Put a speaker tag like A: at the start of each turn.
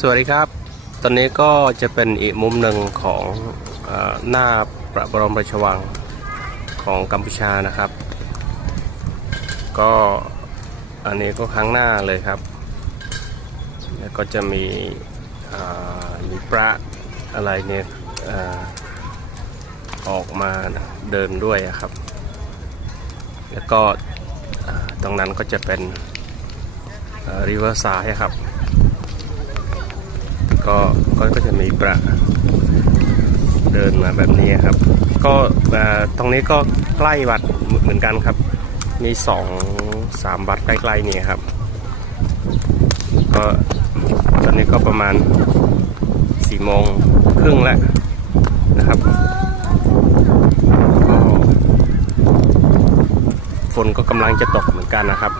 A: สวัสดีครับ ตอนนี้ก็จะเป็นอีกมุมหนึ่งของอหน้าพระบรมราชวังของกัมพูชานะครับ ก็อันนี้ก็ครั้งหน้าเลยครับ แล้วก็จะมีมีพระอะไรเนี่ยอออกมาเดินด้วยครับ แล้วก็ตรงนั้นก็จะเป็นริเวอร์ซายครับ ก็ก็ก็จะมีประเดินมาแบบนี้ครับ ก็ตรงนี้ก็ใกล้วัดเหมือนกันครับ มีสองสามวัดใกล้ๆนี่ครับ ก็ตอนนี้ก็ประมาณสี่โมงครึ่งแล้วนะครับฝนก็กำลังจะตกเหมือนกันนะครับ